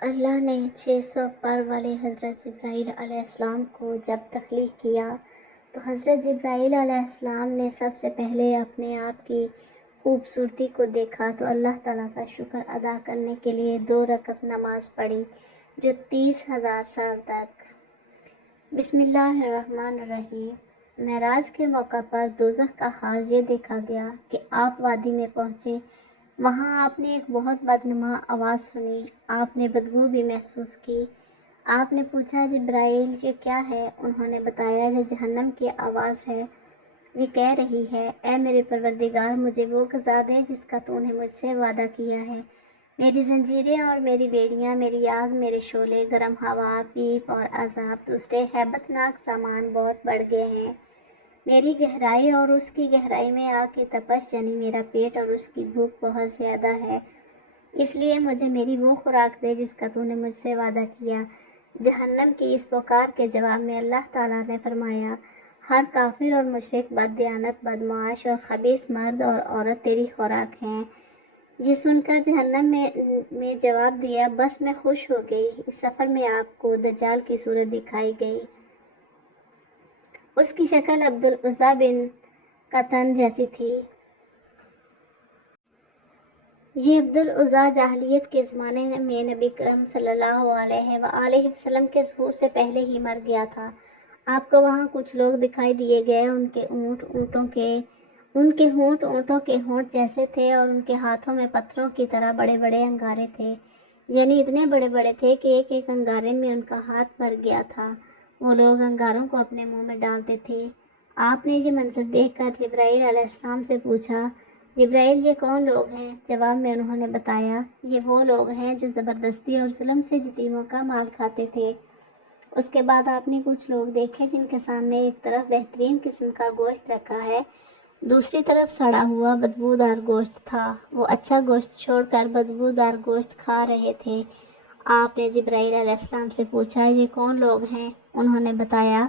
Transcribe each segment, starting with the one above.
اللہ نے 600 پر والے حضرت جبرائیل علیہ السلام کو جب تخلیق کیا تو حضرت جبرائیل علیہ السلام نے سب سے پہلے اپنے آپ کی خوبصورتی کو دیکھا تو اللہ تعالیٰ کا شکر ادا کرنے کے لیے 2 رکعت نماز پڑھی جو 30,000 سال تک۔ بسم اللہ الرحمن الرحیم۔ معراج کے موقع پر دوزخ کا حال یہ دیکھا گیا کہ آپ وادی میں پہنچے، وہاں آپ نے ایک بہت بدنما آواز سنی، آپ نے بدبو بھی محسوس کی۔ آپ نے پوچھا جبرائیل یہ کیا ہے؟ انہوں نے بتایا یہ جہنم کی آواز ہے، یہ کہہ رہی ہے اے میرے پروردگار مجھے وہ غذا دے جس کا تو نے مجھ سے وعدہ کیا ہے۔ میری زنجیریں اور میری بیڑیاں، میری آگ، میرے شعلے، گرم ہوا، پیپ اور عذاب، دوسرے ہیبت ناک سامان بہت بڑھ گئے ہیں۔ میری گہرائی اور اس کی گہرائی میں آگ کی تپش یعنی میرا پیٹ اور اس کی بھوک بہت زیادہ ہے، اس لیے مجھے میری وہ خوراک دے جس کا تو نے مجھ سے وعدہ کیا۔ جہنم کی اس پکار کے جواب میں اللہ تعالیٰ نے فرمایا ہر کافر اور مشرک، بددیانت، بدمعاش اور خبیث مرد اور عورت تیری خوراک ہیں۔ یہ سن کر جہنم میں جواب دیا بس میں خوش ہو گئی۔ اس سفر میں آپ کو دجال کی صورت دکھائی گئی۔ اس کی شکل عبدالعزیٰ بن قطن جیسی تھی۔ یہ عبدالعزیٰ جاہلیت کے زمانے میں نبی کرم صلی اللہ علیہ وآلہ وسلم کے ظہور سے پہلے ہی مر گیا تھا۔ آپ کو وہاں کچھ لوگ دکھائی دیے گئے، ان کے ہونٹ اونٹوں کے ہونٹ جیسے تھے اور ان کے ہاتھوں میں پتھروں کی طرح بڑے بڑے انگارے تھے، یعنی اتنے بڑے بڑے تھے کہ ایک ایک انگارے میں ان کا ہاتھ بھر گیا تھا۔ وہ لوگ انگاروں کو اپنے منہ میں ڈالتے تھے۔ آپ نے یہ منظر دیکھ کر جبرائیل علیہ السلام سے پوچھا جبرائیل یہ کون لوگ ہیں؟ جواب میں انہوں نے بتایا یہ وہ لوگ ہیں جو زبردستی اور ظلم سے یتیموں کا مال کھاتے تھے۔ اس کے بعد آپ نے کچھ لوگ دیکھے جن کے سامنے ایک طرف بہترین قسم کا گوشت رکھا ہے، دوسری طرف سڑا ہوا بدبودار گوشت تھا۔ وہ اچھا گوشت چھوڑ کر بدبودار گوشت کھا رہے تھے۔ آپ نے جبرائیل علیہ السلام سے پوچھا یہ کون لوگ ہیں؟ انہوں نے بتایا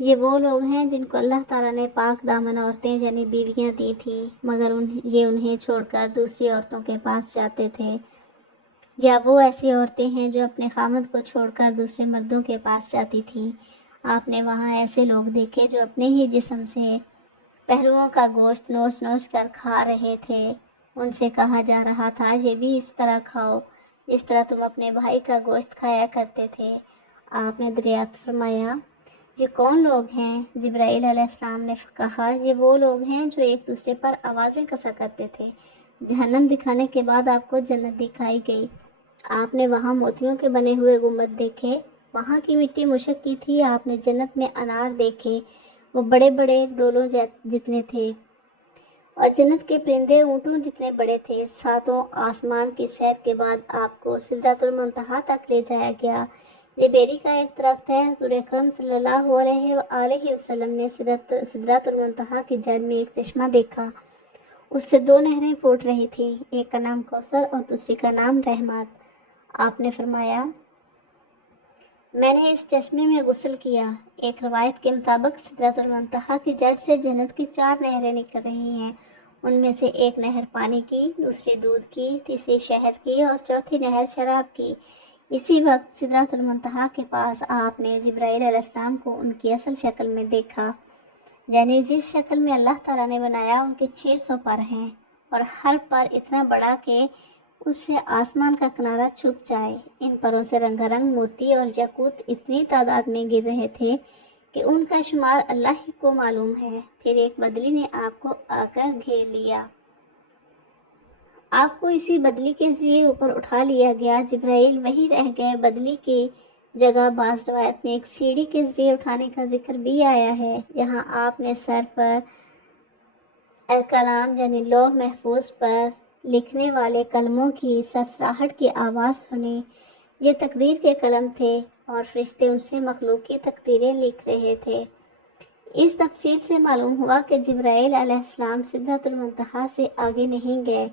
یہ وہ لوگ ہیں جن کو اللہ تعالیٰ نے پاک دامن عورتیں یعنی بیویاں دی تھیں، مگر یہ انہیں چھوڑ کر دوسری عورتوں کے پاس جاتے تھے، یا وہ ایسی عورتیں ہیں جو اپنے خامد کو چھوڑ کر دوسرے مردوں کے پاس جاتی تھیں۔ آپ نے وہاں ایسے لوگ دیکھے جو اپنے ہی جسم سے پہلوؤں کا گوشت نوچ نوچ کر کھا رہے تھے۔ ان سے کہا جا رہا تھا یہ بھی اس طرح کھاؤ جس طرح تم اپنے بھائی کا گوشت کھایا کرتے تھے۔ آپ نے دریافت فرمایا یہ کون لوگ ہیں؟ جبرائیل علیہ السلام نے کہا یہ وہ لوگ ہیں جو ایک دوسرے پر آوازیں کسا کرتے تھے۔ جہنم دکھانے کے بعد آپ کو جنت دکھائی گئی۔ آپ نے وہاں موتیوں کے بنے ہوئے گنبد دیکھے، وہاں کی مٹی مشک کی تھی۔ آپ نے جنت میں انار دیکھے، وہ بڑے بڑے ڈولوں جتنے تھے، اور جنت کے پرندے اونٹوں جتنے بڑے تھے۔ 7 آسمان کی سیر کے بعد آپ کو سدرۃ المنتہا تک لے جایا گیا۔ یہ بیری کا ایک درخت ہے۔ حضور اکرم صلی اللہ علیہ وآلہ وسلم نے سدرۃ المنتہا کی جڑ میں ایک چشمہ دیکھا، اس سے 2 نہریں پھوٹ رہی تھیں، ایک کا نام کوثر اور دوسری کا نام رحمت۔ آپ نے فرمایا میں نے اس چشمے میں غسل کیا۔ ایک روایت کے مطابق سدرۃ المنتہا کی جڑ سے جنت کی 4 نہریں نکل رہی ہیں، ان میں سے ایک نہر پانی کی، دوسری دودھ کی، تیسری شہد کی اور چوتھی نہر شراب کی۔ اسی وقت سدرۃ المنتہا کے پاس آپ نے جبرائیل علیہ السلام کو ان کی اصل شکل میں دیکھا، یعنی جس شکل میں اللہ تعالیٰ نے بنایا ان کے 600 پر ہیں، اور ہر پر اتنا بڑا کہ اس سے آسمان کا کنارہ چھپ جائے۔ ان پروں سے رنگا رنگ موتی اور یاقوت اتنی تعداد میں گر رہے تھے کہ ان کا شمار اللہ ہی کو معلوم ہے۔ پھر ایک بدلی نے آپ کو آ کر گھیر لیا، آپ کو اسی بدلی کے ذریعے اوپر اٹھا لیا گیا۔ جبرائیل وہی رہ گئے۔ بدلی کی جگہ بعض روایت میں ایک سیڑھی کے ذریعے اٹھانے کا ذکر بھی آیا ہے۔ یہاں آپ نے سر پر کلام یعنی لوح محفوظ پر لکھنے والے قلموں کی سرسراہٹ کی آواز سنی۔ یہ تقدیر کے قلم تھے اور فرشتے ان سے مخلوق کی تقدیریں لکھ رہے تھے۔ اس تفصیل سے معلوم ہوا کہ جبرائیل علیہ السلام سدرۃ المنتہا سے آگے نہیں گئے،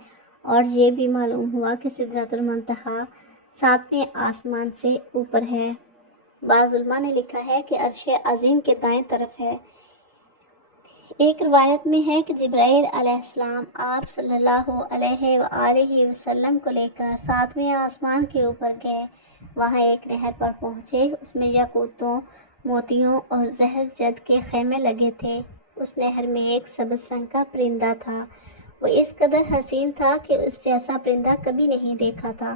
اور یہ بھی معلوم ہوا کہ سدرۃ المنتہا 7ویں آسمان سے اوپر ہے۔ بعض علماء نے لکھا ہے کہ عرش عظیم کے دائیں طرف ہے۔ ایک روایت میں ہے کہ جبرائیل علیہ السلام آپ صلی اللہ علیہ وآلہ وسلم کو لے کر 7ویں آسمان کے اوپر گئے۔ وہاں ایک نہر پر پہنچے، اس میں یاقوتوں، موتیوں اور زہر جد کے خیمے لگے تھے۔ اس نہر میں ایک سبز رنگ کا پرندہ تھا، وہ اس قدر حسین تھا کہ اس جیسا پرندہ کبھی نہیں دیکھا تھا۔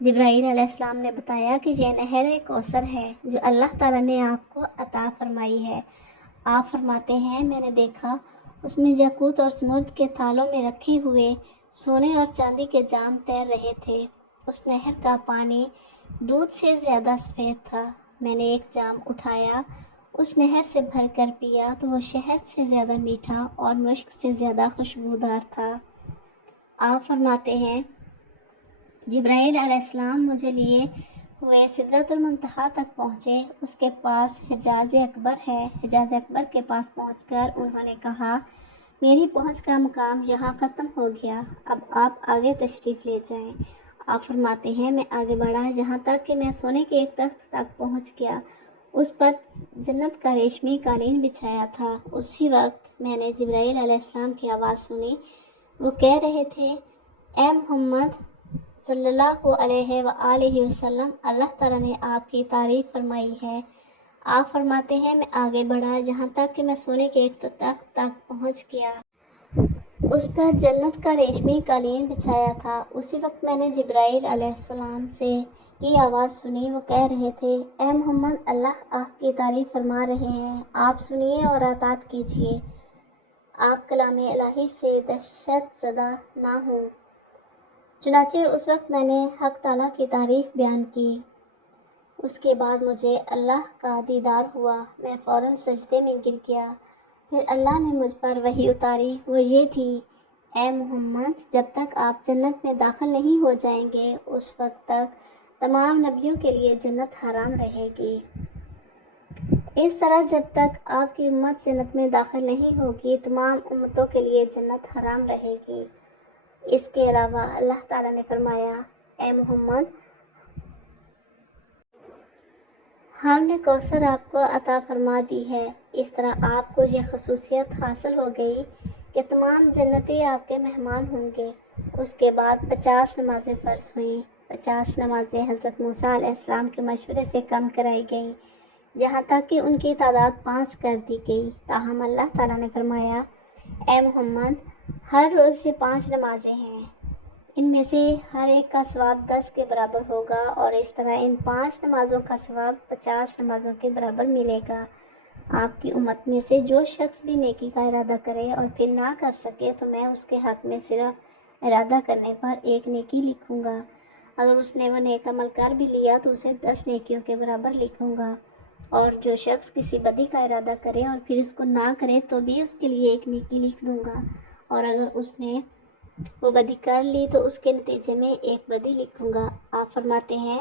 جبرائیل علیہ السلام نے بتایا کہ یہ نہر کوثر ہے جو اللہ تعالیٰ نے آپ کو عطا فرمائی ہے۔ آپ فرماتے ہیں میں نے دیکھا اس میں یاقوت اور زمرد کے تھالوں میں رکھے ہوئے سونے اور چاندی کے جام تیر رہے تھے۔ اس نہر کا پانی دودھ سے زیادہ سفید تھا۔ میں نے ایک جام اٹھایا، اس نہر سے بھر کر پیا تو وہ شہد سے زیادہ میٹھا اور مشک سے زیادہ خوشبودار تھا۔ آپ فرماتے ہیں جبرائیل علیہ السلام مجھے لیے ہوئے سدرۃ المنتہا تک پہنچے، اس کے پاس حجاز اکبر ہے۔ حجاز اکبر کے پاس پہنچ کر انہوں نے کہا میری پہنچ کا مقام یہاں ختم ہو گیا، اب آپ آگے تشریف لے جائیں۔ آپ فرماتے ہیں میں آگے بڑھا یہاں تک کہ میں سونے کے ایک تخت تک پہنچ گیا، اس پر جنت کا ریشمی قالین بچھایا تھا۔ اسی وقت میں نے جبرائیل علیہ السلام کی آواز سنی، وہ کہہ رہے تھے اے محمد صلی اللہ علیہ وآلہ وسلم، اللہ تعالیٰ نے آپ کی تعریف فرمائی ہے۔ آپ فرماتے ہیں میں آگے بڑھا یہاں تک کہ میں سونے کے ایک تخت تک پہنچ گیا، اس پر جنت کا ریشمی قالین بچھایا تھا۔ اسی وقت میں نے جبرائیل علیہ السلام سے کی آواز سنی، وہ کہہ رہے تھے اے محمد اللہ آپ کی تعریف فرما رہے ہیں، آپ سنیے اور اطاعت کیجیے، آپ کلام الہی سے دہشت زدہ نہ ہوں۔ چنانچہ اس وقت میں نے حق تعالیٰ کی تعریف بیان کی۔ اس کے بعد مجھے اللہ کا دیدار ہوا، میں فوراً سجدے میں گر گیا۔ پھر اللہ نے مجھ پر وحی اتاری، وہ یہ تھی اے محمد جب تک آپ جنت میں داخل نہیں ہو جائیں گے اس وقت تک تمام نبیوں کے لیے جنت حرام رہے گی۔ اس طرح جب تک آپ کی امت جنت میں داخل نہیں ہوگی تمام امتوں کے لیے جنت حرام رہے گی۔ اس کے علاوہ اللہ تعالیٰ نے فرمایا اے محمد ہم نے کوثر آپ کو عطا فرما دی ہے۔ اس طرح آپ کو یہ خصوصیت حاصل ہو گئی کہ تمام جنتی آپ کے مہمان ہوں گے۔ اس کے بعد 50 نمازیں فرض ہوئیں۔ 50 نمازیں حضرت موسیٰ علیہ السلام کے مشورے سے کم کرائی گئیں، یہاں تک کہ ان کی تعداد 5 کر دی گئی۔ تاہم اللہ تعالیٰ نے فرمایا اے محمد ہر روز یہ 5 نمازیں ہیں، ان میں سے ہر ایک کا ثواب 10 کے برابر ہوگا، اور اس طرح ان 5 نمازوں کا ثواب 50 نمازوں کے برابر ملے گا۔ آپ کی امت میں سے جو شخص بھی نیکی کا ارادہ کرے اور پھر نہ کر سکے تو میں اس کے حق میں صرف ارادہ کرنے پر ایک نیکی لکھوں گا، اگر اس نے وہ نیک عمل کر بھی لیا تو اسے 10 نیکیوں کے برابر لکھوں گا، اور جو شخص کسی بدی کا ارادہ کرے اور پھر اس کو نہ کرے تو بھی اس کے لیے ایک نیکی لکھ دوں گا، اور اگر اس نے وہ بدی کر لی تو اس کے نتیجے میں ایک بدی لکھوں گا۔ آپ فرماتے ہیں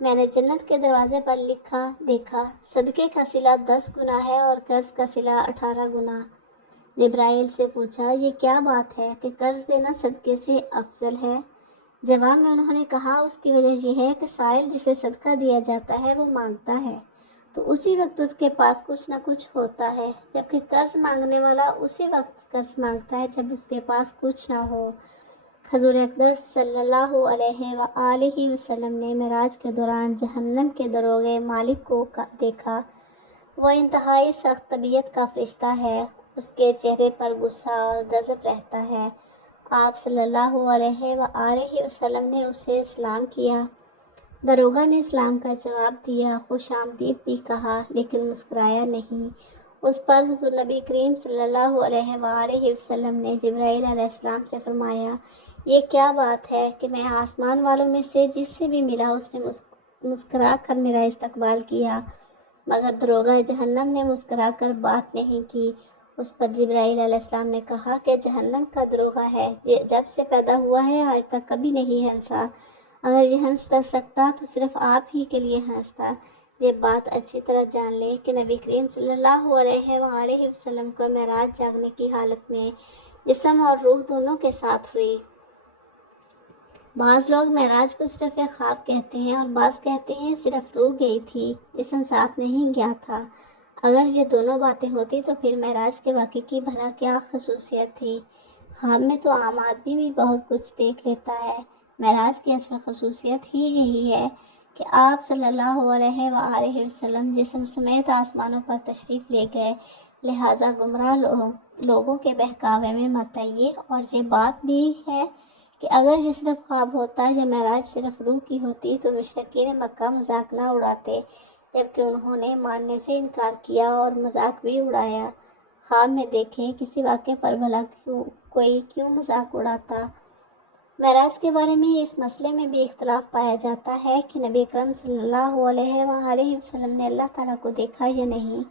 میں نے جنت کے دروازے پر لکھا دیکھا صدقے کا صلہ 10 گنا ہے اور قرض کا صلہ 18 گنا۔ جبرائیل سے پوچھا یہ کیا بات ہے کہ قرض دینا صدقے سے افضل ہے؟ جواب میں انہوں نے کہا اس کی وجہ یہ ہے کہ سائل جسے صدقہ دیا جاتا ہے وہ مانگتا ہے تو اسی وقت اس کے پاس کچھ نہ کچھ ہوتا ہے، جبکہ قرض مانگنے والا اسی وقت قرض مانگتا ہے جب اس کے پاس کچھ نہ ہو۔ حضور اقدس صلی اللہ علیہ وآلہ وسلم نے معراج کے دوران جہنم کے دروغے مالک کو دیکھا، وہ انتہائی سخت طبیعت کا فرشتہ ہے، اس کے چہرے پر غصہ اور غضب رہتا ہے۔ آپ صلی اللہ علیہ وآلہ وسلم نے اسے سلام کیا، داروغہ نے اسلام کا جواب دیا، خوش آمدید بھی کہا لیکن مسکرایا نہیں۔ اس پر حضور نبی کریم صلی اللہ علیہ وآلہ وسلم نے جبرائیل علیہ السلام سے فرمایا یہ کیا بات ہے کہ میں آسمان والوں میں سے جس سے بھی ملا اس نے مسکرا کر میرا استقبال کیا، مگر داروغہ جہنم نے مسکرا کر بات نہیں کی۔ اس پر جبرائیل علیہ السلام نے کہا کہ جہنم کا داروغہ ہے، یہ جب سے پیدا ہوا ہے آج تک کبھی نہیں ہنسا، اگر یہ ہنس سکتا تو صرف آپ ہی کے لیے ہنستا۔ یہ بات اچھی طرح جان لیں کہ نبی کریم صلی اللہ علیہ وآلہ وسلم کو معراج جاگنے کی حالت میں جسم اور روح دونوں کے ساتھ ہوئی۔ بعض لوگ معراج کو صرف ایک خواب کہتے ہیں اور بعض کہتے ہیں صرف روح گئی تھی، جسم ساتھ نہیں گیا تھا۔ اگر یہ دونوں باتیں ہوتی تو پھر معراج کے واقعے کی بھلا کیا خصوصیت تھی؟ خواب میں تو عام آدمی بھی بہت کچھ دیکھ لیتا ہے، معراج کی اصل خصوصیت ہی یہی ہے کہ آپ صلی اللہ علیہ وآلہ وسلم جسم سمیت آسمانوں پر تشریف لے گئے، لہٰذا گمراہ لوگوں کے بہکاوے میں مت آئیے۔ اور یہ بات بھی ہے کہ اگر یہ صرف خواب ہوتا یا معراج صرف روح کی ہوتی تو مشرکین مکہ مذاق نہ اڑاتے، جبکہ انہوں نے ماننے سے انکار کیا اور مذاق بھی اڑایا۔ خواب میں دیکھیں کسی واقعے پر بھلا کوئی کیوں مذاق اڑاتا؟ معراج کے بارے میں اس مسئلے میں بھی اختلاف پایا جاتا ہے کہ نبی اکرم صلی اللہ علیہ وآلہ وسلم نے اللہ تعالیٰ کو دیکھا یا نہیں۔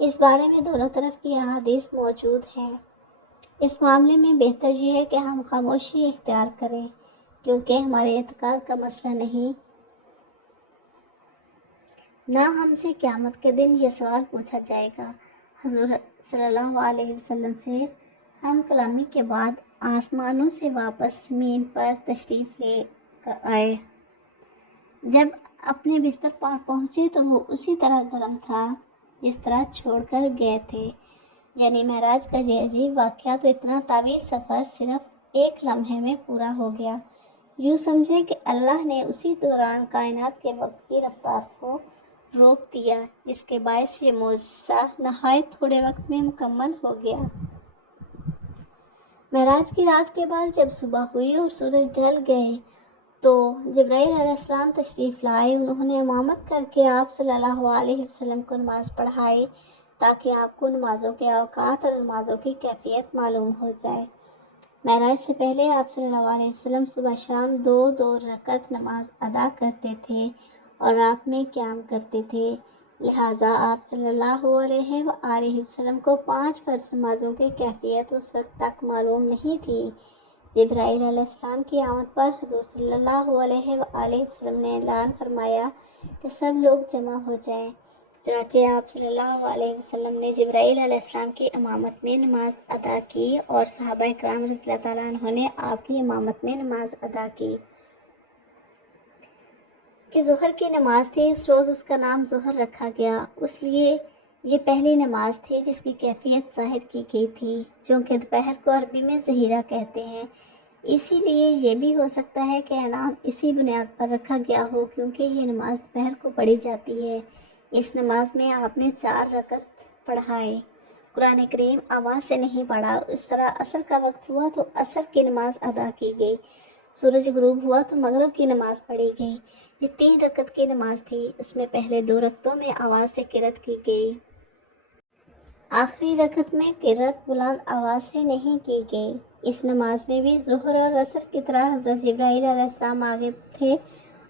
اس بارے میں دونوں طرف کی احادیث موجود ہیں۔ اس معاملے میں بہتر یہ ہے کہ ہم خاموشی اختیار کریں، کیونکہ ہمارے اعتقاد کا مسئلہ نہیں۔ نہ ہم سے قیامت کے دن یہ سوال پوچھا جائے گا۔ حضور صلی اللہ علیہ وسلم سے ہم کلامی کے بعد آسمانوں سے واپس زمین پر تشریف لے آئے۔ جب اپنے بستر پر پہنچے تو وہ اسی طرح گرم تھا جس طرح چھوڑ کر گئے تھے۔ یعنی معراج کا یہ عجیب واقعہ تو اتنا طویل سفر صرف ایک لمحے میں پورا ہو گیا۔ یوں سمجھے کہ اللہ نے اسی دوران کائنات کے وقت کی رفتار کو روک دیا، جس کے باعث یہ معجزہ نہایت تھوڑے وقت میں مکمل ہو گیا۔ معراج کی رات کے بعد جب صبح ہوئی اور سورج ڈھل گئے تو جبرائیل علیہ السلام تشریف لائے۔ انہوں نے امامت کر کے آپ صلی اللہ علیہ وسلم کو نماز پڑھائی تاکہ آپ کو نمازوں کے اوقات اور نمازوں کی کیفیت معلوم ہو جائے۔ معراج سے پہلے آپ صلی اللہ علیہ وسلم صبح شام 2 رکعت نماز ادا کرتے تھے اور رات میں قیام کرتے تھے، لہٰذا آپ صلی اللہ علیہ وآلہ وسلم کو 5 فرض نمازوں کی کیفیت اس وقت تک معلوم نہیں تھی۔ جبرائیل علیہ السلام کی آمد پر حضور صلی اللہ علیہ وآلہ وسلم نے اعلان فرمایا کہ سب لوگ جمع ہو جائیں۔ چنانچہ آپ صلی اللہ علیہ وسلم نے جبرائیل علیہ السلام کی امامت میں نماز ادا کی اور صحابہ کرام رضی اللہ تعالیٰ عنہ نے آپ کی امامت میں نماز ادا کی۔ کہ ظہر کی نماز تھی، اس روز اس کا نام ظہر رکھا گیا، اس لیے یہ پہلی نماز تھی جس کی کیفیت ظاہر کی گئی تھی، چونکہ دوپہر کو عربی میں ظہیرہ کہتے ہیں۔ اسی لیے یہ بھی ہو سکتا ہے کہ نام اسی بنیاد پر رکھا گیا ہو کیونکہ یہ نماز دوپہر کو پڑھی جاتی ہے۔ اس نماز میں آپ نے 4 رکعت پڑھائے۔ قرآن کریم آواز سے نہیں پڑھا۔ اس طرح عصر کا وقت ہوا تو عصر کی نماز ادا کی گئی، سورج غروب ہوا تو مغرب کی نماز پڑھی گئی۔ یہ 3 رکعت کی نماز تھی، اس میں پہلے 2 رکعتوں میں آواز سے قرات کی گئی۔ آخری رکعت میں قرات بلند آواز سے نہیں کی گئی۔ اس نماز میں بھی ظہر اور عصر کی طرح حضرت جبرائیل علیہ السلام آگے تھے۔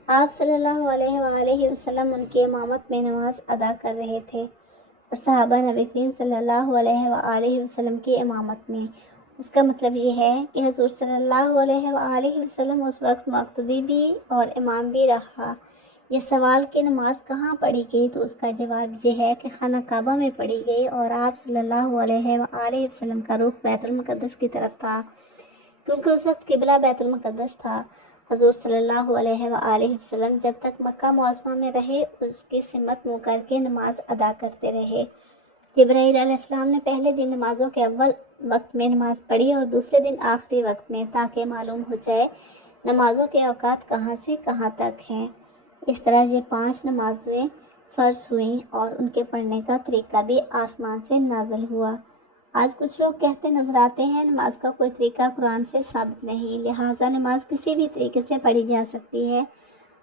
آپ صلی اللہ علیہ وآلہ وسلم ان کی امامت میں نماز ادا کر رہے تھے اور صحابہ نبی کریم صلی اللہ علیہ وآلہ وسلم کی امامت میں۔ اس کا مطلب یہ ہے کہ حضور صلی اللہ علیہ وآلہ وسلم اس وقت مقتدی بھی اور امام بھی رہا۔ یہ سوال کہ نماز کہاں پڑھی گئی تو اس کا جواب یہ ہے کہ خانہ کعبہ میں پڑھی گئی اور آپ صلی اللہ علیہ وآلہ وسلم کا رخ بیت المقدس کی طرف تھا، کیونکہ اس وقت قبلہ بیت المقدس تھا۔ حضور صلی اللہ علیہ وآلہ وسلم جب تک مکہ معظمہ میں رہے اس کی سمت منہ کر کے نماز ادا کرتے رہے۔ جبرائیل علیہ السلام نے پہلے دن نمازوں کے اول وقت میں نماز پڑھی اور دوسرے دن آخری وقت میں، تاکہ معلوم ہو جائے نمازوں کے اوقات کہاں سے کہاں تک ہیں۔ اس طرح یہ 5 نمازیں فرض ہوئیں اور ان کے پڑھنے کا طریقہ بھی آسمان سے نازل ہوا۔ آج کچھ لوگ کہتے نظر آتے ہیں نماز کا کوئی طریقہ قرآن سے ثابت نہیں، لہٰذا نماز کسی بھی طریقے سے پڑھی جا سکتی ہے،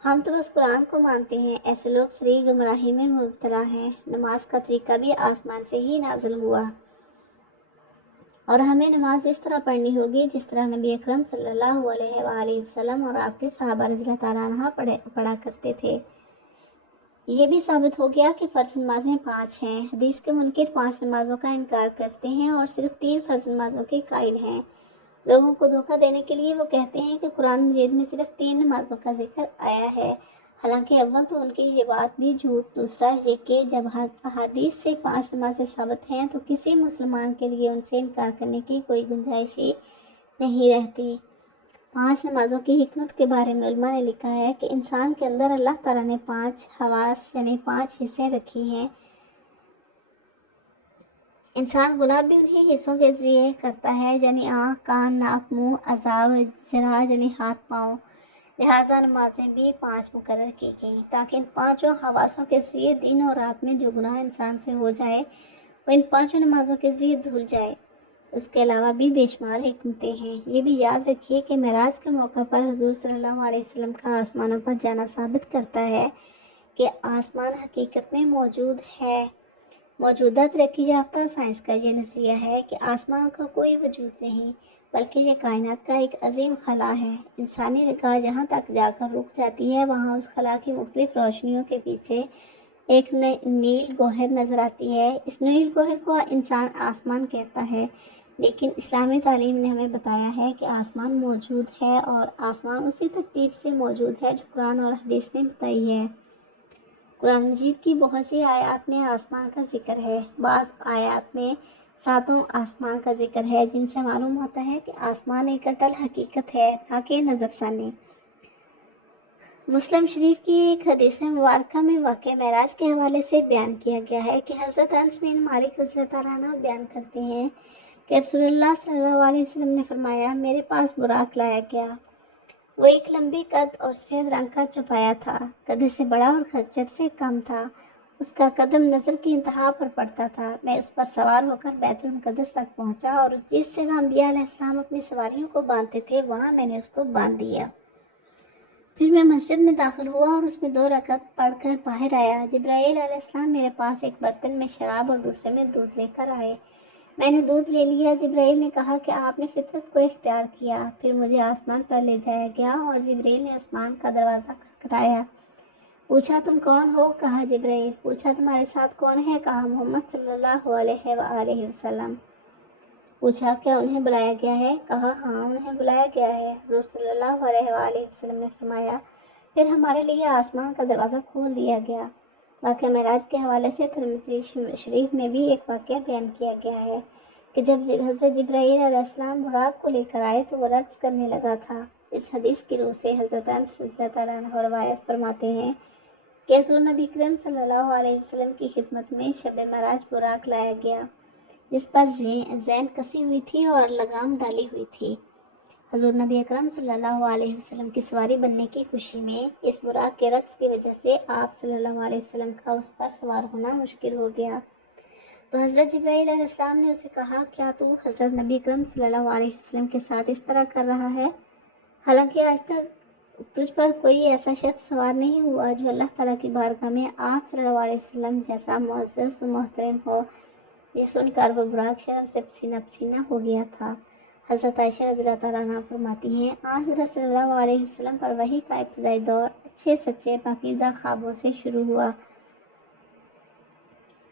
ہم تو بس قرآن کو مانتے ہیں۔ ایسے لوگ صریح گمراہی میں مبتلا ہیں۔ نماز کا طریقہ بھی آسمان سے ہی نازل ہوا اور ہمیں نماز اس طرح پڑھنی ہوگی جس طرح نبی اکرم صلی اللہ علیہ وآلہ وسلم اور آپ کے صحابہ رضی اللہ تعالیٰ عنہ پڑھا کرتے تھے۔ یہ بھی ثابت ہو گیا کہ فرض نمازیں 5 ہیں۔ حدیث کے منکر 5 نمازوں کا انکار کرتے ہیں اور صرف 3 فرض نمازوں کے قائل ہیں۔ لوگوں کو دھوکہ دینے کے لیے وہ کہتے ہیں کہ قرآن مجید میں صرف 3 نمازوں کا ذکر آیا ہے، حالانکہ اول تو ان کی یہ بات بھی جھوٹ، دوسرا یہ کہ جب احادیث سے 5 نمازیں ثابت ہیں تو کسی مسلمان کے لیے ان سے انکار کرنے کی کوئی گنجائش ہی نہیں رہتی۔ 5 نمازوں کی حکمت کے بارے میں علماء نے لکھا ہے کہ انسان کے اندر اللہ تعالیٰ نے 5 حواس یعنی 5 حصیں رکھی ہیں، انسان گناہ بھی انہی حصوں کے ذریعے کرتا ہے، یعنی آنکھ، کان، ناک، منہ، اعضاء و ذرا یعنی ہاتھ پاؤں۔ لہٰذا نمازیں بھی 5 مقرر کی گئیں تاکہ ان 5 حواسوں کے ذریعے دن اور رات میں جو گناہ انسان سے ہو جائے وہ ان 5 نمازوں کے ذریعے دھل جائے۔ اس کے علاوہ بھی بے شمار حکمتیں ہیں۔ یہ بھی یاد رکھیے کہ معراج کے موقع پر حضور صلی اللہ علیہ وسلم کا آسمانوں پر جانا ثابت کرتا ہے کہ آسمان حقیقت میں موجود ہے۔ موجودہ ترقی یافتہ سائنس کا یہ نظریہ ہے کہ آسمان کا کوئی وجود نہیں، بلکہ یہ کائنات کا ایک عظیم خلا ہے۔ انسانی نگاہ جہاں تک جا کر رک جاتی ہے، وہاں اس خلا کی مختلف روشنیوں کے پیچھے ایک نیل گوہر نظر آتی ہے۔ اس نیل گوہر کو انسان آسمان کہتا ہے، لیکن اسلامی تعلیم نے ہمیں بتایا ہے کہ آسمان موجود ہے، اور آسمان اسی ترتیب سے موجود ہے جو قرآن اور حدیث نے بتائی ہے۔ قرآن مجید کی بہت سی آیات میں آسمان کا ذکر ہے۔ بعض آیات میں 7 آسمان کا ذکر ہے، جن سے معلوم ہوتا ہے کہ آسمان ایک اٹل حقیقت ہے، نہ کہ نظر ثانی۔ مسلم شریف کی ایک حدیث مبارکہ میں واقع معراج کے حوالے سے بیان کیا گیا ہے کہ حضرت انس بن مالک رضی اللہ عنہ بیان کرتے ہیں کہ رسول اللہ صلی اللہ علیہ وسلم نے فرمایا، میرے پاس براق لایا گیا۔ وہ ایک لمبی قد اور سفید رنگ کا چوپایا تھا، گدھے سے بڑا اور خچر سے کم تھا۔ اس کا قدم نظر کی انتہا پر پڑتا تھا۔ میں اس پر سوار ہو کر بیت المقدس تک پہنچا، اور جس جگہ انبیاء علیہ السلام اپنی سواریوں کو باندھتے تھے وہاں میں نے اس کو باندھ دیا۔ پھر میں مسجد میں داخل ہوا اور اس میں 2 رکعت پڑھ کر باہر آیا۔ جبرائیل علیہ السلام میرے پاس ایک برتن میں شراب اور دوسرے میں دودھ لے کر آئے۔ میں نے دودھ لے لیا۔ جبرائیل نے کہا کہ آپ نے فطرت کو اختیار کیا۔ پھر مجھے آسمان پر لے جایا گیا اور جبرائیل نے آسمان کا دروازہ کھٹکھٹایا۔ پوچھا، تم کون ہو؟ کہا جبرائیل۔ پوچھا، تمہارے ساتھ کون ہے؟ کہا محمد صلی اللہ علیہ وآلہ وسلم۔ پوچھا، کیا انہیں بلایا گیا ہے؟ کہا ہاں، انہیں بلایا گیا ہے۔ حضور صلی اللہ علیہ وآلہ وسلم نے فرمایا، پھر ہمارے لیے آسمان کا دروازہ کھول دیا گیا۔ واقعہ معراج کے حوالے سے ترمذی شریف میں بھی ایک واقعہ بیان کیا گیا ہے کہ جب حضرت جبرائیل علیہ السلام براق کو لے کر آئے تو وہ رقص کرنے لگا تھا۔ اس حدیث کی روح سے حضرت انس رضی اللہ عنہ روایت فرماتے ہیں کہ حضور نبی کریم صلی اللہ علیہ وسلم کی خدمت میں شب معراج براق لایا گیا، جس پر زین کسی ہوئی تھی اور لگام ڈالی ہوئی تھی۔ حضور نبی اکرم صلی اللہ علیہ وسلم کی سواری بننے کی خوشی میں اس براق کے رقص کی وجہ سے آپ صلی اللہ علیہ وسلم کا اس پر سوار ہونا مشکل ہو گیا۔ تو حضرت جبرائیل علیہ السلام نے اسے کہا، کیا تو حضرت نبی اکرم صلی اللہ علیہ وسلم کے ساتھ اس طرح کر رہا ہے؟ حالانکہ آج تک تجھ پر کوئی ایسا شخص سوار نہیں ہوا جو اللہ تعالیٰ کی بارگاہ میں آپ صلی اللہ علیہ وسلم جیسا معزز و محترم ہو۔ یہ سن کر وہ براق شرم سے پسینہ پسینہ ہو گیا تھا۔ حضرت عائشہ رضی اللہ تعالیٰ عنہ فرماتی ہیں، حضرت صلی اللہ علیہ وسلم پر وحی کا ابتدائی دور اچھے سچے پاکیزہ خوابوں سے شروع ہوا۔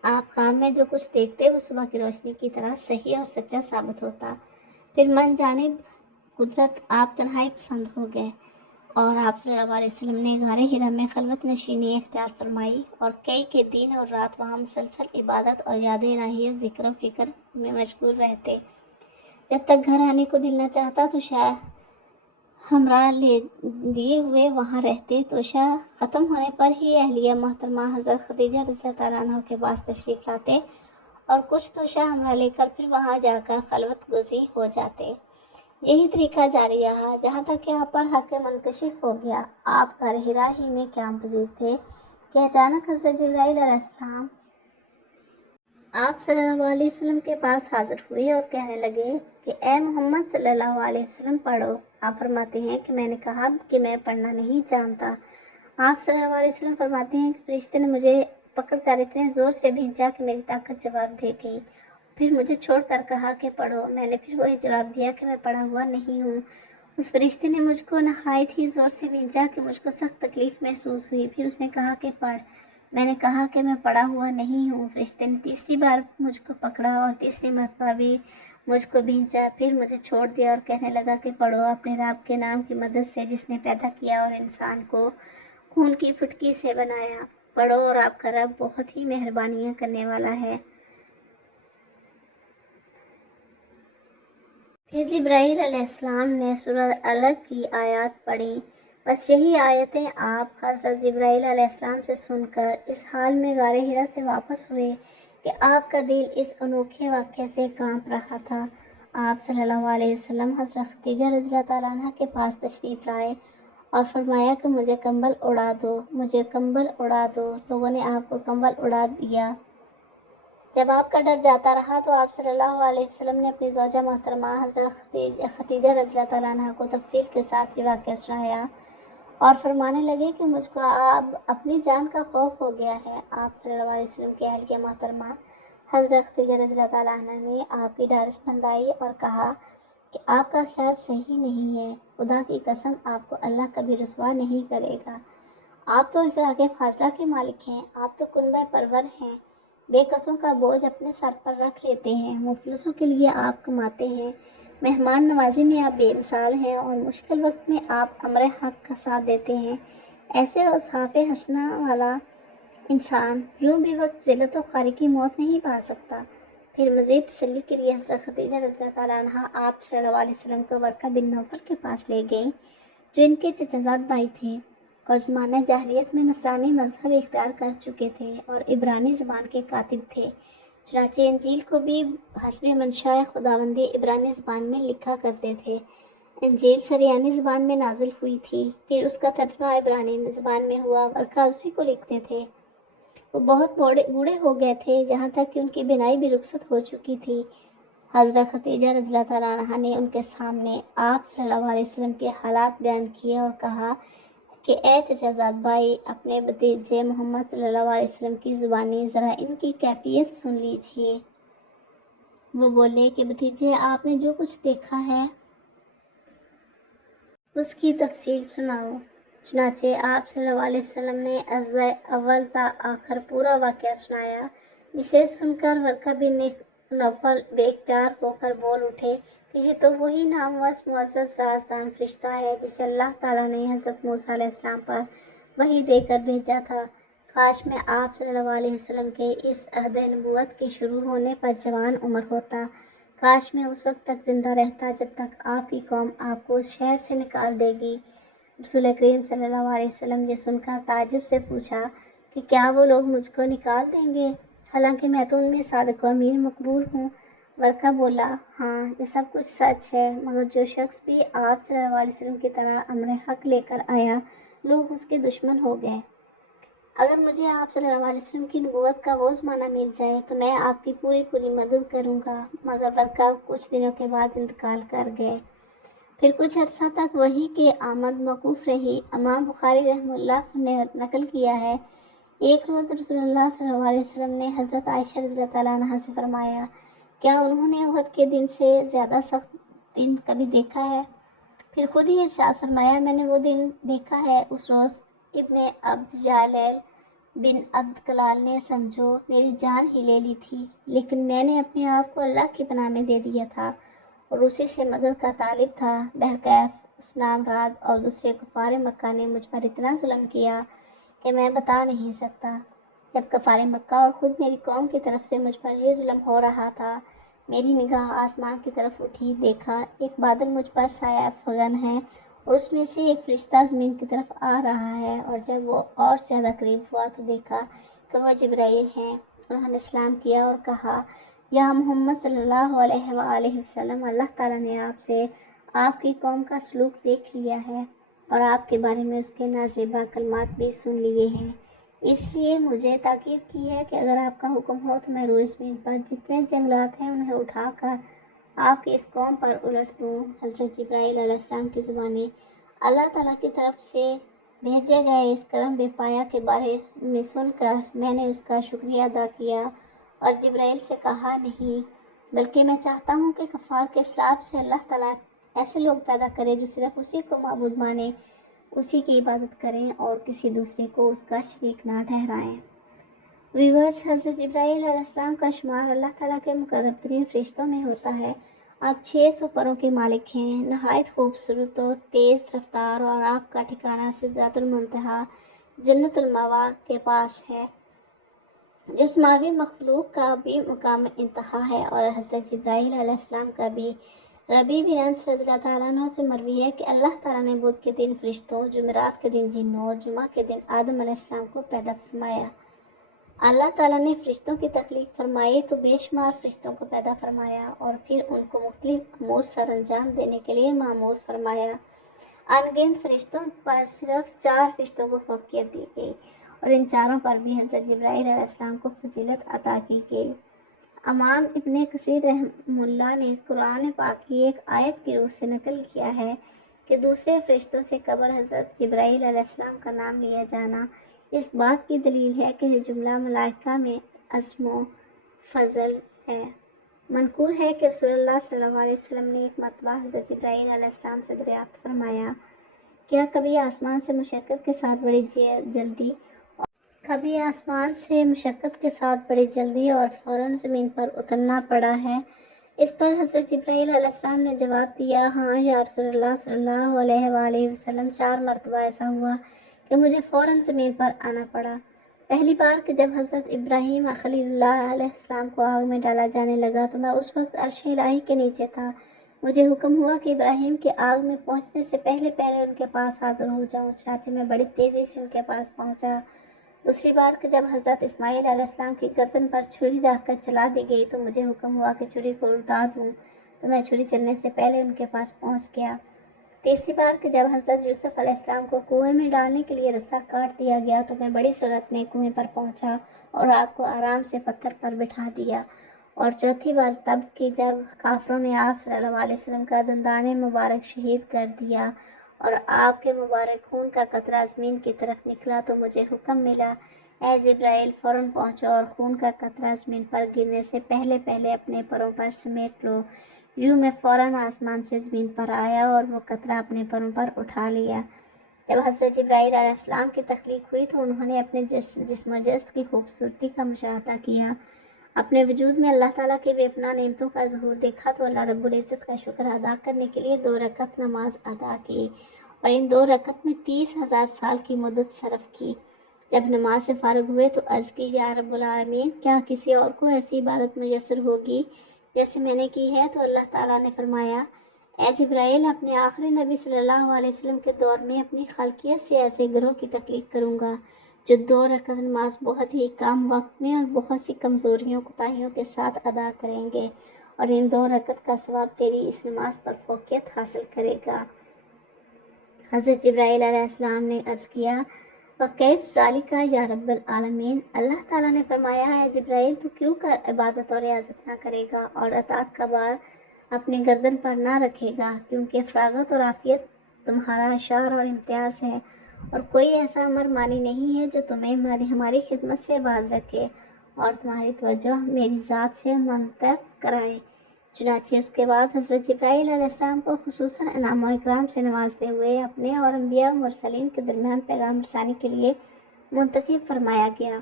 آپ خواب میں جو کچھ دیکھتے وہ صبح کی روشنی کی طرح صحیح اور سچا ثابت ہوتا۔ پھر من جانب قدرت آپ تنہائی پسند ہو گئے، اور آپ صلی اللہ علیہ وسلم نے غار حرا میں خلوت نشینی اختیار فرمائی، اور کئی کے دن اور رات وہاں مسلسل عبادت اور یاد الہی و ذکر و فکر میں مشغول رہتے۔ جب تک گھر آنے کو دل نہ چاہتا تو شاہ ہمراہ لیے ہوئے وہاں رہتے، تو شاہ ختم ہونے پر ہی اہلیہ محترمہ حضرت خدیجہ رضی اللہ تعالیٰ عنہ کے پاس تشریف لاتے، اور کچھ تو شاہ ہمراہ لے کر پھر وہاں جا کر خلوت گزی ہو جاتے۔ یہی طریقہ جاری رہا جہاں تک کہ آپ پر حق منکشف ہو گیا۔ آپ غار حرا ہی میں قیام پذیر تھے کہ اچانک حضرت جبرائیل علیہ السلام آپ صلی اللہ علیہ وسلم کے پاس حاضر ہوئے اور کہنے لگے کہ اے محمد صلی اللہ علیہ وسلم پڑھو۔ آپ فرماتے ہیں کہ میں نے کہا کہ میں پڑھنا نہیں جانتا۔ آپ صلی اللہ علیہ وسلم فرماتے ہیں کہ فرشتے نے مجھے پکڑ کر اتنے زور سے بھینچا کہ میری طاقت جواب دے گئی، پھر مجھے چھوڑ کر کہا کہ پڑھو۔ میں نے پھر وہی جواب دیا کہ میں پڑھا ہوا نہیں ہوں۔ اس فرشتے نے مجھ کو نہایت ہی زور سے بھینچا کہ مجھ کو سخت تکلیف محسوس ہوئی، پھر اس نے کہا کہ پڑھ۔ میں نے کہا کہ میں پڑھا ہوا نہیں ہوں۔ فرشتے نے تیسری بار مجھ کو پکڑا اور تیسری مرتبہ بھی مجھ کو بھینچا، پھر مجھے چھوڑ دیا اور کہنے لگا کہ پڑھو اپنے رب کے نام کی مدد سے جس نے پیدا کیا اور انسان کو خون کی پھٹکی سے بنایا۔ پڑھو اور آپ کا رب بہت ہی مہربانیاں کرنے والا ہے۔ پھر جبرائیل علیہ السلام نے سورہ الگ کی آیات پڑھی، بس یہی آیتیں آپ حضرت جبرائیل علیہ السلام سے سن کر اس حال میں غار حرا سے واپس ہوئے کہ آپ کا دل اس انوکھے واقعے سے کانپ رہا تھا۔ آپ صلی اللہ علیہ وسلم حضرت خدیجہ رضی اللہ تعالیٰ عنہ کے پاس تشریف لائے اور فرمایا کہ مجھے کمبل اڑا دو، مجھے کمبل اڑا دو۔ لوگوں نے آپ کو کمبل اڑا دیا۔ جب آپ کا ڈر جاتا رہا تو آپ صلی اللہ علیہ وسلم نے اپنی زوجہ محترمہ حضرت خدیجہ رضی اللہ تعالیٰ عنہ کو تفصیل کے ساتھ یہ واقعہ سنایا اور فرمانے لگے کہ مجھ کو اب اپنی جان کا خوف ہو گیا ہے۔ آپ صلی اللہ علیہ وسلم کے اہلیہ محترمہ حضرت خدیجہ رضی اللہ تعالیٰ عنہ نے آپ کی ڈھارس بندھائی اور کہا کہ آپ کا خیال صحیح نہیں ہے، خدا کی قسم آپ کو اللہ کبھی رسوا نہیں کرے گا۔ آپ تو اخلاق فاصلہ کے مالک ہیں، آپ تو کنبہ پرور ہیں، بے کسوں کا بوجھ اپنے سر پر رکھ لیتے ہیں، مفلسوں کے لیے آپ کماتے ہیں، مہمان نوازی میں آپ بے مثال ہیں اور مشکل وقت میں آپ امر حق کا ساتھ دیتے ہیں۔ ایسے اصحاف حسنہ والا انسان یوں بھی وقت ذلت و خواری کی موت نہیں پا سکتا۔ پھر مزید تسلی کے لیے حضرت خدیجہ رضی اللہ تعالیٰ عنہ آپ صلی اللہ علیہ وسلم کو ورقہ بن نوفل کے پاس لے گئیں جو ان کے چچا زاد بھائی تھے اور زمانہ جاہلیت میں نصرانی مذہب اختیار کر چکے تھے اور عبرانی زبان کے کاتب تھے۔ چنانچہ انجیل کو بھی حسب منشاء خداوندی عبرانی زبان میں لکھا کرتے تھے۔ انجیل سریانی زبان میں نازل ہوئی تھی، پھر اس کا ترجمہ عبرانی زبان میں ہوا، ورقہ اسی کو لکھتے تھے۔ وہ بہت بوڑھے ہو گئے تھے، جہاں تک کہ ان کی بینائی بھی رخصت ہو چکی تھی۔ حضرت خدیجہ رضی اللہ تعالیٰ عنہ نے ان کے سامنے آپ صلی اللہ علیہ وسلم کے حالات بیان کیے اور کہا کہ اے چچا زاد بھائی، اپنے بھتیجے محمد صلی اللہ علیہ وسلم کی زبانی ذرا ان کی کیفیت سن لیجئے۔ وہ بولے کہ بھتیجے، آپ نے جو کچھ دیکھا ہے اس کی تفصیل سناؤ۔ چنانچہ آپ صلی اللہ علیہ وسلم نے از اول تا آخر پورا واقعہ سنایا، جسے سن کر ورقہ بن نوفل بے اختیار ہو کر بول اٹھے کہ یہ تو وہی نامور معزز رازدان فرشتہ ہے جسے اللہ تعالیٰ نے حضرت موسیٰ علیہ السلام پر وحی دے کر بھیجا تھا۔ کاش میں آپ صلی اللہ علیہ وسلم کے اس عہد نبوت کے شروع ہونے پر جوان عمر ہوتا، کاش میں اس وقت تک زندہ رہتا جب تک آپ کی قوم آپ کو اس شہر سے نکال دے گی۔ رسول کریم صلی اللہ علیہ وسلم یہ سن کر تعجب سے پوچھا کہ کیا وہ لوگ مجھ کو نکال دیں گے، حالانکہ میں تو ان میں صادق و امین مقبول ہوں۔ ورقہ بولا، ہاں یہ سب کچھ سچ ہے، مگر جو شخص بھی آپ صلی اللہ علیہ وسلم کی طرح امر حق لے کر آیا، لوگ اس کے دشمن ہو گئے۔ اگر مجھے آپ صلی اللہ علیہ وسلم کی نبوت کا وہ زمانہ مل جائے تو میں آپ کی پوری مدد کروں گا، مگر ورقہ کچھ دنوں کے بعد انتقال کر گئے۔ پھر کچھ عرصہ تک وحی کی آمد موقوف رہی۔ امام بخاری رحمہ اللہ نے نقل کیا ہے، ایک روز رسول اللہ صلی اللہ علیہ وسلم نے حضرت عائشہ رضی اللہ تعالیٰ عنہ سے فرمایا، کیا انہوں نے احد کے دن سے زیادہ سخت دن کبھی دیکھا ہے؟ پھر خود ہی ارشاد فرمایا، میں نے وہ دن دیکھا ہے، اس روز ابن عبد جالیل بن عبد کلال نے سمجھو میری جان ہی لے لی تھی، لیکن میں نے اپنے آپ کو اللہ کی پناہ میں دے دیا تھا اور اسی سے مدد کا طالب تھا۔ بہرکیف اس نامراد اور دوسرے کفار مکہ نے مجھ پر اتنا ظلم کیا کہ میں بتا نہیں سکتا۔ جب کفار مکہ اور خود میری قوم کی طرف سے مجھ پر یہ ظلم ہو رہا تھا، میری نگاہ آسمان کی طرف اٹھی، دیکھا ایک بادل مجھ پر سایہ افغن ہے اور اس میں سے ایک فرشتہ زمین کی طرف آ رہا ہے، اور جب وہ اور زیادہ قریب ہوا تو دیکھا کہ وہ جبرائیل ہیں۔ انہوں نے سلام کیا اور کہا، یا محمد صلی اللہ علیہ وآلہ وسلم، اللہ تعالیٰ نے آپ سے آپ کی قوم کا سلوک دیکھ لیا ہے اور آپ کے بارے میں اس کے نازیبا کلمات بھی سن لیے ہیں، اس لیے مجھے تاکید کی ہے کہ اگر آپ کا حکم ہو تو میں روئے زمین پر جتنے جنگلات ہیں انہیں اٹھا کر آپ کی اس قوم پر الٹ دوں۔ حضرت جبرائیل علیہ السلام کی زبانی اللہ تعالیٰ کی طرف سے بھیجے گئے اس کرم بے پایا کے بارے میں سن کر میں نے اس کا شکریہ ادا کیا اور جبرائیل سے کہا، نہیں بلکہ میں چاہتا ہوں کہ کفار کے اسلاف سے اللہ تعالیٰ ایسے لوگ پیدا کرے جو صرف اسی کو معبود مانیں، اسی کی عبادت کریں اور کسی دوسرے کو اس کا شریک نہ ٹھہرائیں۔ ویورز، حضرت جبرائیل علیہ السلام کا شمار اللہ تعالیٰ کے مقرب ترین فرشتوں میں ہوتا ہے۔ آپ 600 پروں کے مالک ہیں، نہایت خوبصورت و تیز رفتار، اور آپ کا ٹھکانہ سدرۃ المنتہا جنت المأویٰ کے پاس ہے، جو سماوی مخلوق کا بھی مقام انتہا ہے۔ اور حضرت جبرائیل علیہ السلام کا بھی ربیع بن انس رضی اللہ تعالیٰ عنہ سے مروی ہے کہ اللہ تعالیٰ نے بدھ کے دن فرشتوں، جمعرات کے دن جنوں اور جمعہ کے دن آدم علیہ السلام کو پیدا فرمایا۔ اللہ تعالیٰ نے فرشتوں کی تخلیق فرمائی تو بے شمار فرشتوں کو پیدا فرمایا اور پھر ان کو مختلف امور سر انجام دینے کے لیے مامور فرمایا۔ ان گنت فرشتوں پر صرف 4 فرشتوں کو فوقیت دی گئی اور ان چاروں پر بھی حضرت جبرائیل علیہ السلام کو فضیلت عطا کی گئی۔ امام ابن کثیر رحمہ اللہ نے قرآن پاک کی ایک آیت کی روح سے نقل کیا ہے کہ دوسرے فرشتوں سے قبل حضرت جبرائیل علیہ السلام کا نام لیا جانا اس بات کی دلیل ہے کہ یہ جملہ ملائکہ میں عزم و فضل ہے۔ منقول ہے کہ رسول اللہ صلی اللہ علیہ وسلم نے ایک مرتبہ حضرت جبرائیل علیہ السلام سے دریافت فرمایا، کیا کبھی آسمان سے مشقت کے ساتھ بڑی جلدی اور فوراً زمین پر اترنا پڑا ہے؟ اس پر حضرت جبرائیل علیہ السلام نے جواب دیا، ہاں یا رسول اللہ صلی اللہ علیہ وآلہ وسلم، 4 مرتبہ ایسا ہوا کہ مجھے فوراً زمین پر آنا پڑا۔ پہلی بار کہ جب حضرت ابراہیم خلیل اللہ علیہ السلام کو آگ میں ڈالا جانے لگا تو میں اس وقت عرش الہی کے نیچے تھا۔ مجھے حکم ہوا کہ ابراہیم کے آگ میں پہنچنے سے پہلے ان کے پاس حاضر ہو جاؤں، چنانچہ میں بڑی تیزی سے ان کے پاس پہنچا۔ دوسری بار کہ جب حضرت اسماعیل علیہ السلام کی گردن پر چھری رکھ کر چلا دی گئی تو مجھے حکم ہوا کہ چھری کو الٹا دوں، تو میں چھری چلنے سے پہلے ان کے پاس پہنچ گیا۔ تیسری بار کہ جب حضرت یوسف علیہ السلام کو کنویں میں ڈالنے کے لیے رسا کاٹ دیا گیا تو میں بڑی سرعت میں کنویں پر پہنچا اور آپ کو آرام سے پتھر پر بٹھا دیا۔ اور چوتھی بار تب کہ جب کافروں نے آپ صلی اللہ علیہ وسلم کا دندان مبارک شہید کر دیا اور آپ کے مبارک خون کا قطرہ زمین کی طرف نکلا تو مجھے حکم ملا، اے جبرائیل فوراً پہنچو اور خون کا قطرہ زمین پر گرنے سے پہلے اپنے پروں پر سمیٹ لو۔ یوں میں فوراً آسمان سے زمین پر آیا اور وہ قطرہ اپنے پروں پر اٹھا لیا۔ جب حضرت جبرائیل علیہ السلام کی تخلیق ہوئی تو انہوں نے اپنے جسم و جسد کی خوبصورتی کا مشاہدہ کیا، اپنے وجود میں اللہ تعالیٰ کی بے پناہ نعمتوں کا ظہور دیکھا تو اللہ رب العزت کا شکر ادا کرنے کے لیے 2 رکعت نماز ادا کی اور ان 2 رکعت میں 30,000 سال کی مدت صرف کی۔ جب نماز سے فارغ ہوئے تو عرض کی، یا رب العالمین، کیا کسی اور کو ایسی عبادت میسر ہوگی جیسے میں نے کی ہے؟ تو اللہ تعالیٰ نے فرمایا، اے جبرائیل، اپنے آخری نبی صلی اللہ علیہ وسلم کے دور میں اپنی خلقیت سے ایسے گروہ کی تخلیق کروں گا جو 2 رکعت نماز بہت ہی کم وقت میں اور بہت سی کمزوریوں کوتاہیوں کے ساتھ ادا کریں گے اور ان 2 رکعت کا ثواب تیری اس نماز پر فوقیت حاصل کرے گا۔ حضرت جبرائیل علیہ السلام نے عرض کیا، وَكَيْفَ ذَلِكَ یا رب العالمین؟ اللہ تعالیٰ نے فرمایا، اے جبرائیل، تو کیوں عبادت اور ریاضت نہ کرے گا اور اطاعت کا بار اپنی گردن پر نہ رکھے گا، کیونکہ فراغت اور عافیت تمہارا شعار اور امتیاز ہے اور کوئی ایسا امر مانی نہیں ہے جو تمہیں ہماری خدمت سے باز رکھے اور تمہاری توجہ میری ذات سے منتف کرائے۔ چنانچہ اس کے بعد حضرت جبرائیل علیہ السلام کو خصوصاً انعام و اکرام سے نوازتے ہوئے اپنے اور انبیاء و مرسلین کے درمیان پیغام رسانی کے لیے منتخب فرمایا گیا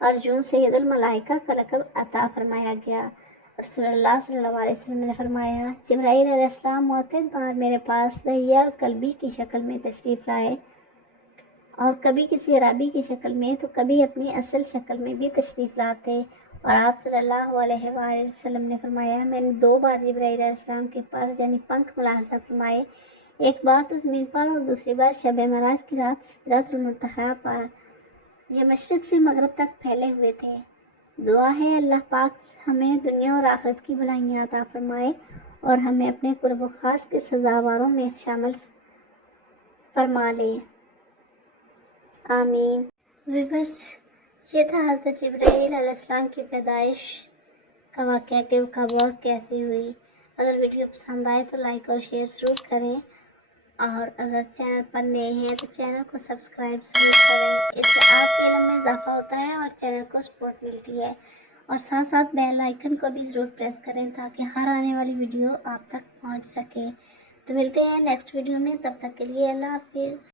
اور یوں سید الملائکہ کا لقب عطا فرمایا گیا۔ رسول اللہ صلی اللہ علیہ وسلم نے فرمایا، جبرائیل علیہ السلام معتد بار میرے پاس دہیہ قلبی کی شکل میں تشریف لائے اور کبھی کسی عربی کی شکل میں تو کبھی اپنی اصل شکل میں بھی تشریف لاتے، اور آپ صلی اللہ علیہ وآلہ وسلم نے فرمایا، میں نے 2 بار جبرائیل علیہ السلام کے پر یعنی پنکھ ملاحظہ فرمائے، ایک بار تو زمین پر اور دوسری بار شب معراج کی رات سدرۃ المنتہا پر۔ یہ مشرق سے مغرب تک پھیلے ہوئے تھے۔ دعا ہے اللہ پاک ہمیں دنیا اور آخرت کی بھلائیاں عطا فرمائے اور ہمیں اپنے قرب و خاص کے سزاواروں میں شامل فرما لے، آمین۔ ویورز، یہ تھا حضرت جبرائیل علیہ السلام کی پیدائش کا واقعہ کہ وہ کب اور کیسے ہوئی۔ اگر ویڈیو پسند آئے تو لائک اور شیئر ضرور کریں اور اگر چینل پر نئے ہیں تو چینل کو سبسکرائب ضرور کریں، اس سے آپ کے علم میں اضافہ ہوتا ہے اور چینل کو سپورٹ ملتی ہے، اور ساتھ ساتھ بیل آئیکن کو بھی ضرور پریس کریں تاکہ ہر آنے والی ویڈیو آپ تک پہنچ سکے۔ تو ملتے ہیں نیکسٹ ویڈیو میں، تب تک کے لیے اللہ حافظ۔